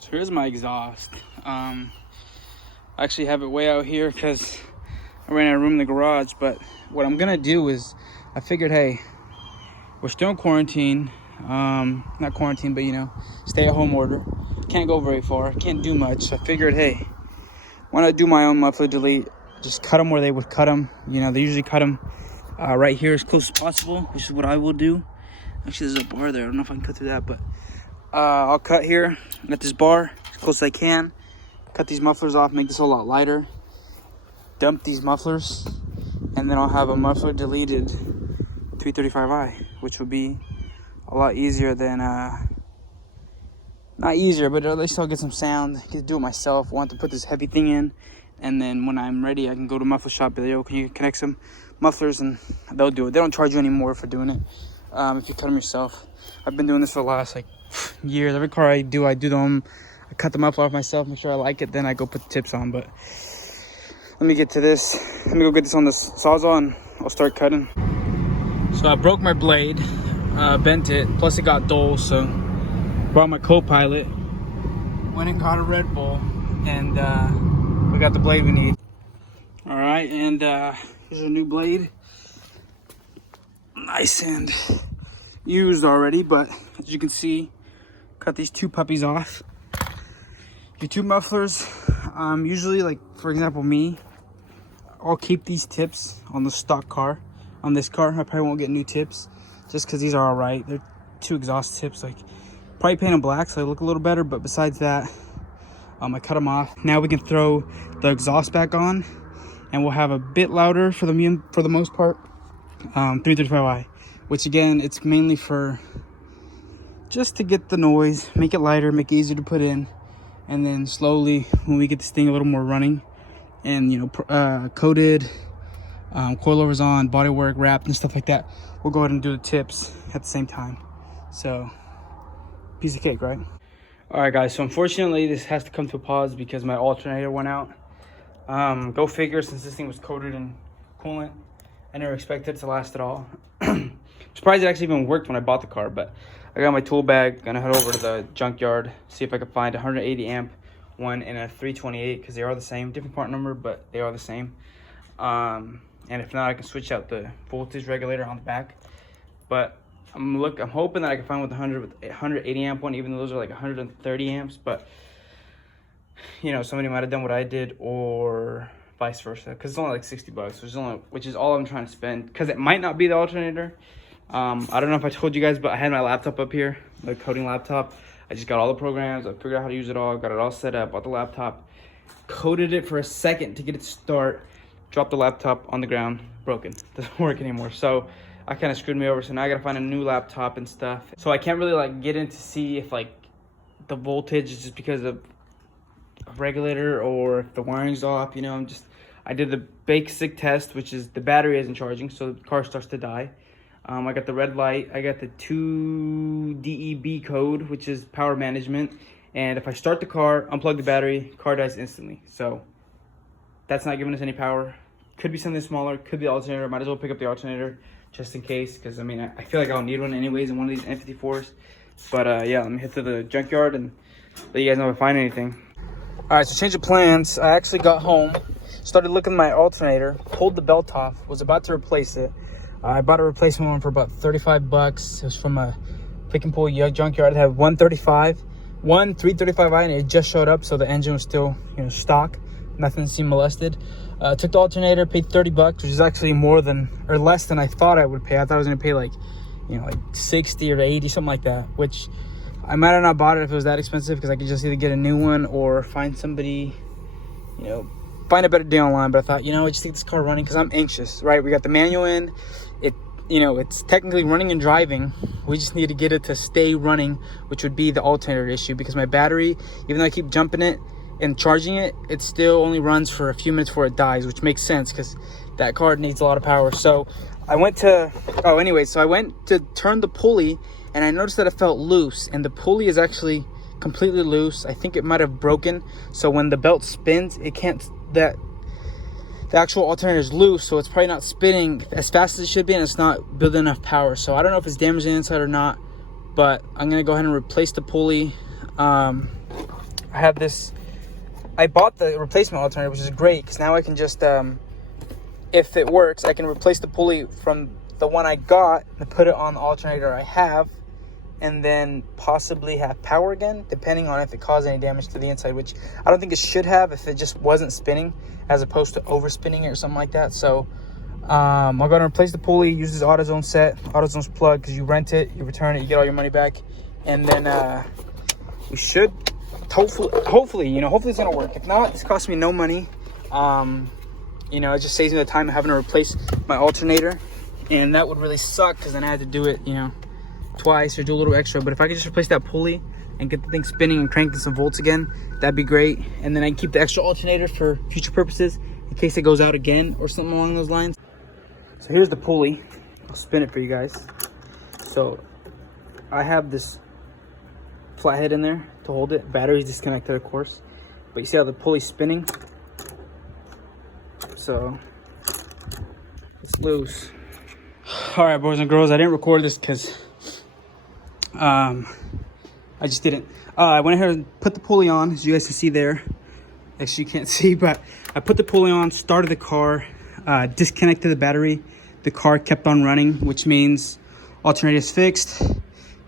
So here's my exhaust. I actually have it way out here because I ran out of room in the garage. But what I'm gonna do is, I figured, hey, we're still in quarantine. Not quarantine, but you know, stay-at-home order. Can't go very far. Can't do much. So I figured, hey, why not do my own muffler delete? Just cut them where they would cut them. You know, they usually cut them right here as close as possible, which is what I will do. Actually, there's a bar there. I don't know if I can cut through that, but I'll cut here at this bar as close as I can. Cut these mufflers off, make this a lot lighter. Dump these mufflers, and then I'll have a muffler deleted 335i, which would be a lot easier than, not easier, but at least I'll get some sound. I can do it myself. I want to put this heavy thing in, and then when I'm ready, I can go to muffler shop, be like, yo, can you connect some mufflers, and they'll do it. They don't charge you any more for doing it if you cut them yourself. I've been doing this for the last like years. Every car I do them. I cut the muffler off myself, make sure I like it, then I go put the tips on. But let me get to this. Let me go get this on this Sawzall and I'll start cutting. So I broke my blade, bent it, plus it got dull, so brought my co-pilot, went and got a Red Bull, and we got the blade we need. All right, and here's a new blade. Nice and used already, but as you can see, cut these two puppies off. Your two mufflers, usually, like for example me, I'll keep these tips on the stock car. On this car, I probably won't get new tips just because these are all right. They're two exhaust tips, like probably paint them black so they look a little better, but besides that, I cut them off. Now we can throw the exhaust back on and we'll have a bit louder for the most part 335i, which again, it's mainly for just to get the noise, make it lighter, make it easier to put in, and then slowly when we get this thing a little more running and you know coated, coilovers on, bodywork wrapped and stuff like that, we'll go ahead and do the tips at the same time. So piece of cake, right? All right guys, so unfortunately this has to come to a pause because my alternator went out. Go figure, since this thing was coated in coolant, I never expected it to last at all. I'm surprised it actually even worked when I bought the car, but I got my tool bag, gonna head over to the junkyard, see if I can find a 180 amp one and a 328, because they are the same, different part number, but they are the same. And if not, I can switch out the voltage regulator on the back. But I'm hoping that I can find with 180 amp one, even though those are like 130 amps. But you know, somebody might have done what I did, or vice versa, because it's only like 60 bucks, which is all I'm trying to spend, because it might not be the alternator. I don't know if I told you guys, but I had my laptop up here, the coding laptop. I just got all the programs, I figured out how to use it all, got it all set up, bought the laptop, coded it for a second to get it to start, dropped the laptop on the ground, broken, doesn't work anymore. So I kind of screwed me over, so now I gotta find a new laptop and stuff. So I can't really like get in to see if like the voltage is just because of a regulator or if the wiring's off, you know. I did the basic test, which is the battery isn't charging, so the car starts to die. I got the red light, I got the 2 DEB code, which is power management, and if I start the car, unplug the battery, car dies instantly. So that's not giving us any power. Could be something smaller, could be the alternator. Might as well pick up the alternator just in case, because I mean, I feel like I'll need one anyways in one of these N54s. But yeah, let me head to the junkyard and let you guys know if I find anything. All right, so change of plans. I actually got home, started looking at my alternator, pulled the belt off, was about to replace it. I bought a replacement one for about 35 bucks. It was from a pick and pull junkyard. It had one 335i, and it just showed up, so the engine was still, you know, stock. Nothing seemed molested. Took the alternator, paid 30 bucks, which is actually more than, or less than I thought I would pay. I thought I was gonna pay like, you know, like 60 or 80, something like that, which I might have not bought it if it was that expensive, because I could just either get a new one or find somebody, you know, find a better deal online. But I thought, you know, I just take this car running because I'm anxious, right? We got the manual in. It, you know, it's technically running and driving. We just need to get it to stay running, which would be the alternator issue, because my battery, even though I keep jumping it and charging it, it still only runs for a few minutes before it dies, which makes sense because that car needs a lot of power. So I went to, so I went to turn the pulley, and I noticed that it felt loose, and the pulley is actually completely loose. I think it might have broken, so when the belt spins, it can't, the actual alternator is loose, so it's probably not spinning as fast as it should be, and it's not building enough power. So I don't know if it's damaged the inside or not, but I'm gonna go ahead and replace the pulley. I have this. I bought the replacement alternator, which is great because now I can just, if it works, I can replace the pulley from the one I got and put it on the alternator I have, and then possibly have power again, depending on if it caused any damage to the inside, which I don't think it should have if it just wasn't spinning, as opposed to overspinning it or something like that. So I'm going to replace the pulley, use this AutoZone set, AutoZone's plug, because you rent it, you return it, you get all your money back, and then we should, hopefully, you know, hopefully it's going to work. If not, this costs me no money. You know, it just saves me the time of having to replace my alternator, and that would really suck because then I had to do it, you know, twice or do a little extra. But if I could just replace that pulley and get the thing spinning and cranking some volts again, that'd be great. And then I can keep the extra alternator for future purposes in case it goes out again or something along those lines. So here's the pulley. I'll spin it for you guys. So I have this flathead in there to hold it. Battery's disconnected, of course, but you see how the pulley's spinning? So it's loose. All right, boys and girls, I didn't record this because I just didn't. I went ahead and put the pulley on, as you guys can see there. Actually, you can't see, but I put the pulley on, started the car, disconnected the battery. The car kept on running, which means alternator is fixed.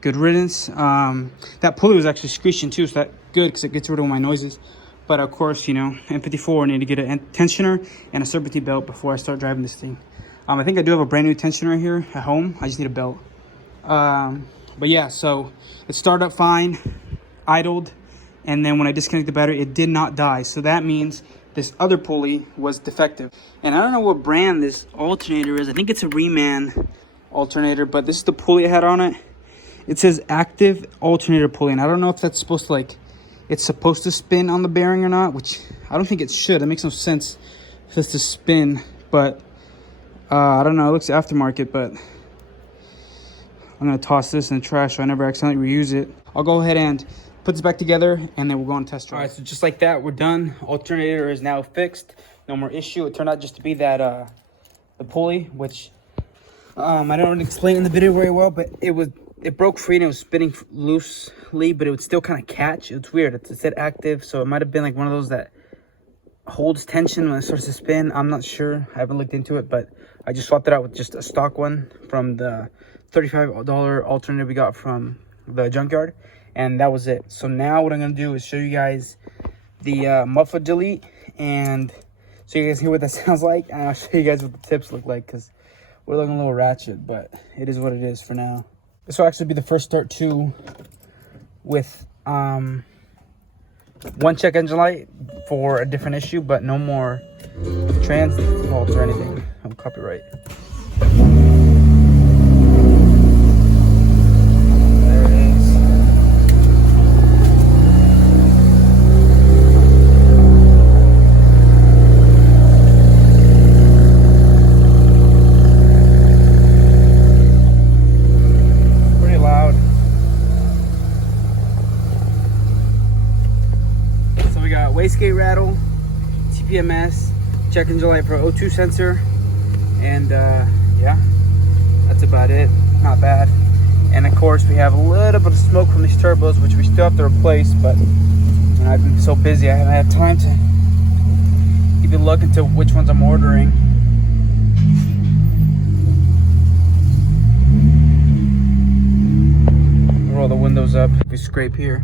Good riddance. That pulley was actually screeching too, so that's good because it gets rid of my noises. But of course, you know, M54, I need to get a tensioner and a serpentine belt before I start driving this thing. I think I do have a brand new tensioner here at home. I just need a belt. But yeah, so it started up fine, idled, and then when I disconnected the battery, it did not die. So that means this other pulley was defective. And I don't know what brand this alternator is. I think it's a Reman alternator, but this is the pulley it had on it. It says active alternator pulley, and I don't know if that's supposed to, like, it's supposed to spin on the bearing or not, which I don't think it should. It makes no sense if it's to spin, but I don't know. It looks aftermarket, but I'm going to toss this in the trash so I never accidentally reuse it. I'll go ahead and put this back together, and then we'll go on test drive. All right, so just like that, we're done. Alternator is now fixed. No more issue. It turned out just to be that the pulley, which I don't explain in the video very well, but it broke free and it was spinning loosely, but it would still kind of catch. It's weird. It said active, so it might have been like one of those that holds tension when it starts to spin. I'm not sure. I haven't looked into it, but I just swapped it out with just a stock one from the $35 alternator we got from the junkyard, and that was it. So now what I'm going to do is show you guys the muffler delete, and so you guys hear what that sounds like, and I'll show you guys what the tips look like, because we're looking a little ratchet, but it is what it is for now. This will actually be the first start too with one check engine light for a different issue, but no more trans faults or anything. No copyright. There it is. Pretty loud. So we got wastegate rattle, TPMS, check engine light for O2 sensor, and yeah, that's about it. Not bad. And of course we have a little bit of smoke from these turbos, which we still have to replace, but you know, I've been so busy I haven't had time to even look into which ones I'm ordering. Roll the windows up. We scrape here.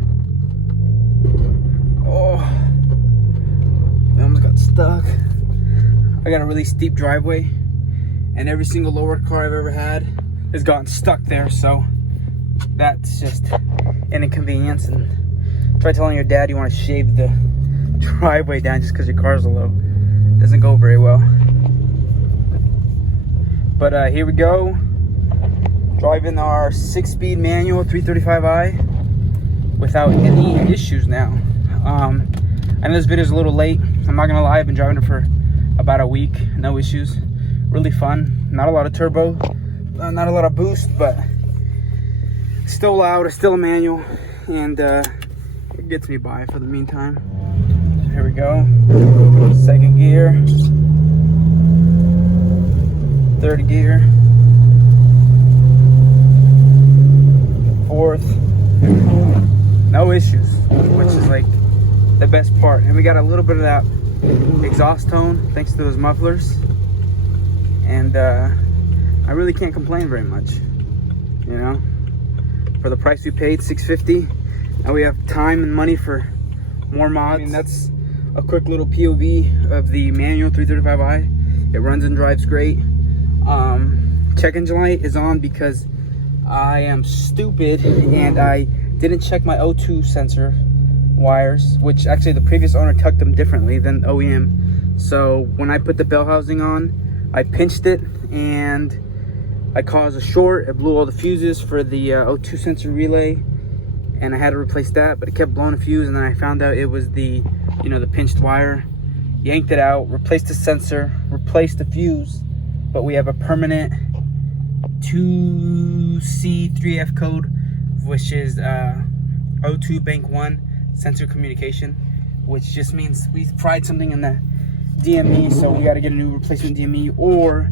Oh, I almost got stuck. I got a really steep driveway, and every single lower car I've ever had has gotten stuck there, so that's just an inconvenience. And try telling your dad you want to shave the driveway down just because your car's low. Doesn't go very well. But here we go, driving our 6-speed manual 335i without any issues now. I know this video is a little late. I'm not gonna lie, I've been driving it for about a week, no issues. Really fun. Not a lot of turbo, not a lot of boost, but still loud. It's still a manual, and it gets me by for the meantime. So here we go. Second gear, third gear, fourth. No issues, which is like the best part. And we got a little bit of that exhaust tone thanks to those mufflers. And I really can't complain very much, you know. For the price we paid, $650, and we have time and money for more mods. I mean, that's a quick little POV of the manual 335i. It runs and drives great. Check engine light is on because I am stupid and I didn't check my O2 sensor wires, which actually the previous owner tucked them differently than OEM. So when I put the bell housing on, I pinched it and I caused a short. It blew all the fuses for the O2 sensor relay, and I had to replace that, but it kept blowing a fuse, and then I found out it was the, you know, the pinched wire. Yanked it out, replaced the sensor, replaced the fuse, but we have a permanent 2C3F code, which is O2 bank 1 sensor communication, which just means we fried something in the DME, so we got to get a new replacement DME, or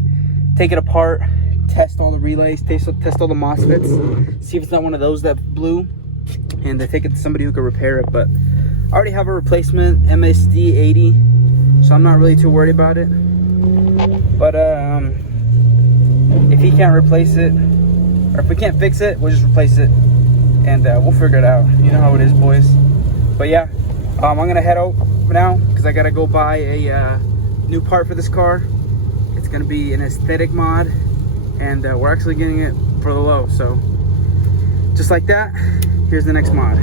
take it apart, test all the relays, test all the MOSFETs, see if it's not one of those that blew, and they take it to somebody who could repair it. But I already have a replacement MSD 80, so I'm not really too worried about it. But if he can't replace it, or if we can't fix it, we'll just replace it, and we'll figure it out. You know how it is, boys. But yeah, I'm gonna head out now because I gotta go buy a new part for this car. It's gonna be an aesthetic mod, and we're actually getting it for the low. So just like that, here's the next mod.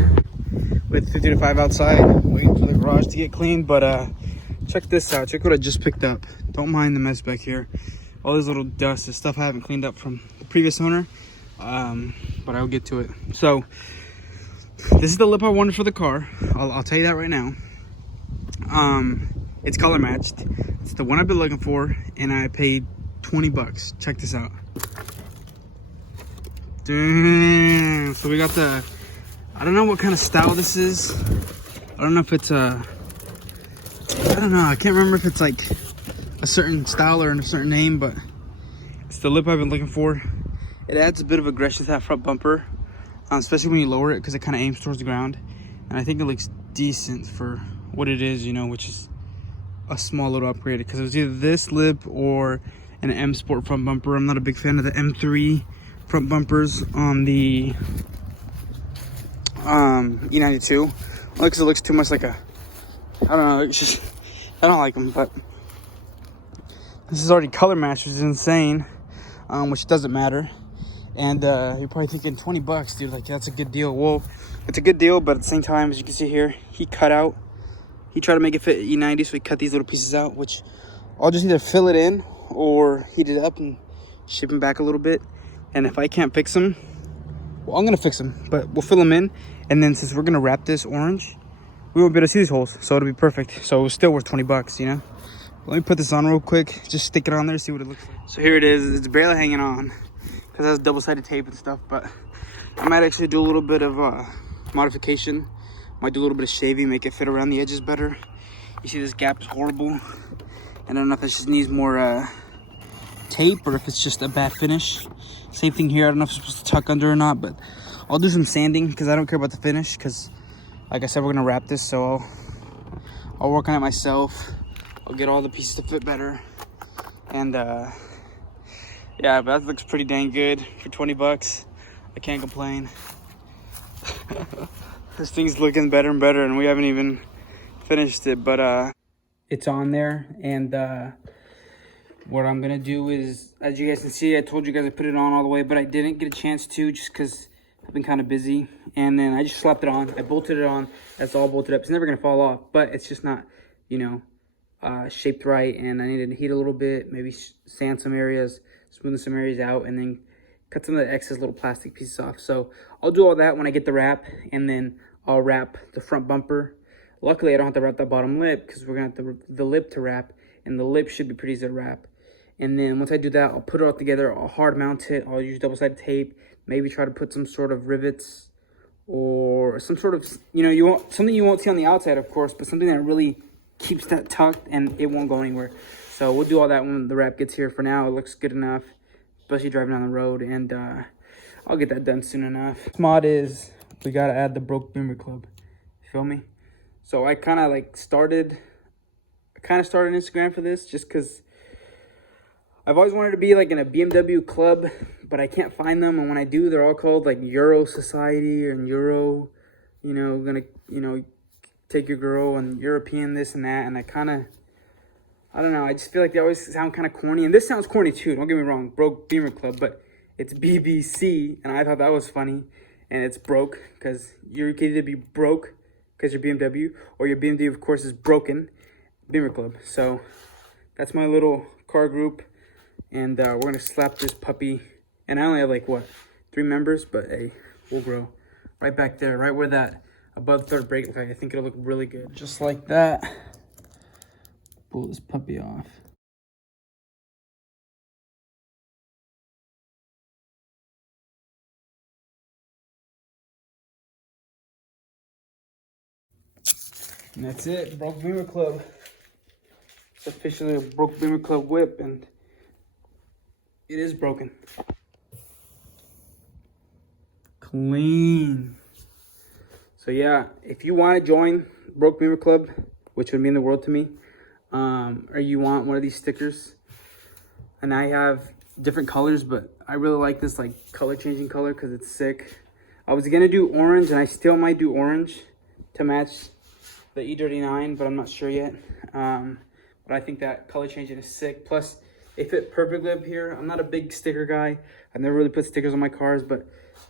With 335 outside, waiting for the garage to get clean. But check this out. Check what I just picked up. Don't mind the mess back here. All this little dust is stuff I haven't cleaned up from the previous owner, but I'll get to it. So this is the lip I wanted for the car. I'll tell you that right now. It's color matched. It's the one I've been looking for, and I paid 20 bucks. Check this out. Damn. So we got the, I don't know what kind of style this is. I don't know if it's a, I don't know. I can't remember if it's like a certain style or a certain name, but it's the lip I've been looking for. It adds a bit of aggression to that front bumper, especially when you lower it, because it kind of aims towards the ground. And I think it looks decent for what it is, you know, which is a small little upgrade, because it was either this lip or an M Sport front bumper. I'm not a big fan of the M3 front bumpers on the E92. Because it looks too much like a, I don't know, it's just, I don't like them. But this is already color matched, which is insane, which doesn't matter. And you're probably thinking 20 bucks, dude, like that's a good deal. Well, it's a good deal, but at the same time, as you can see here, he cut out, he tried to make it fit E90, so he cut these little pieces out, which I'll just either fill it in or heat it up and ship them back a little bit. And if I can't fix them, well, I'm gonna fix them, but we'll fill them in. And then since we're gonna wrap this orange, we won't be able to see these holes, so it'll be perfect. So it's still worth 20 bucks, you know. Let me put this on real quick, just stick it on there, see what it looks like. So here it is. It's barely hanging on because it has double-sided tape and stuff, but I might actually do a little bit of modification. Might do a little bit of shaving, make it fit around the edges better. You see this gap is horrible, and I don't know if it just needs more tape or if it's just a bad finish. Same thing here. I don't know if it's supposed to tuck under or not, but I'll do some sanding because I don't care about the finish, because like I said, we're gonna wrap this, so I'll work on it myself. I'll get all the pieces to fit better, and yeah, but that looks pretty dang good for 20 bucks. I can't complain. This thing's looking better and better, and we haven't even finished it, but it's on there. And what I'm gonna do is, as you guys can see, I told you guys I put it on all the way, but I didn't get a chance to, just because I've been kind of busy. And then I just slapped it on. I bolted it on. That's all bolted up. It's never gonna fall off, but it's just not, you know, shaped right, and I needed to heat a little bit, maybe sand some areas, smooth some areas out, and then cut some of the excess little plastic pieces off. So I'll do all that when I get the wrap, and then I'll wrap the front bumper. Luckily, I don't have to wrap that bottom lip, because we're gonna have the lip to wrap, and the lip should be pretty easy to wrap. And then once I do that, I'll put it all together. I'll hard mount it. I'll use double-sided tape, maybe try to put some sort of rivets or some sort of, you know, something you won't see on the outside, of course, but something that really keeps that tucked and it won't go anywhere. So we'll do all that when the wrap gets here. For now, it looks good enough, especially driving down the road, and I'll get that done soon enough. This mod is, we gotta add the BrokeBimmerClub. You feel me? So I kind of like started Instagram for this just because I've always wanted to be like in a BMW club, but I can't find them. And when I do, they're all called like Euro Society or Euro, gonna take your girl and European this and that. And I don't know. I just feel like they always sound kind of corny. And this sounds corny too. Don't get me wrong. Broke Bimmer Club, but it's BBC. And I thought that was funny. And it's broke because you can either be broke because you're BMW, or your BMW, of course, is broken. Bimmer Club. So that's my little car group. And we're going to slap this puppy. And I only have like, what, 3 members? But hey, we'll grow. Right back there, right where that above third brake. Okay, I think it'll look really good. Just like that. Pull this puppy off. And that's it, Broke Bimmer Club. It's officially a Broke Bimmer Club whip, and it is broken. Clean. So yeah, if you want to join Broke Bimmer Club, which would mean the world to me, or you want one of these stickers, and I have different colors, but I really like this like color changing color because it's sick. I was gonna do orange, and I still might do orange to match the E39, but I'm not sure yet. But I think that color changing is sick. Plus, it fit perfectly up here. I'm not a big sticker guy. I've never really put stickers on my cars, but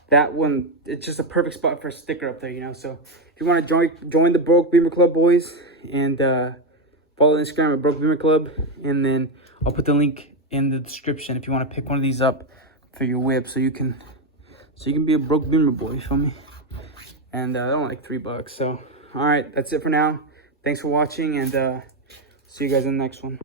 that one, it's just a perfect spot for a sticker up there, you know. So if you want to join the Broke Bimmer Club, boys, and follow Instagram at Broke Bimmer Club, and then I'll put the link in the description if you want to pick one of these up for your whip, so you can be a Broke Bimmer boy. You feel me? And they're only like $3. So all right, that's it for now. Thanks for watching, and see you guys in the next one.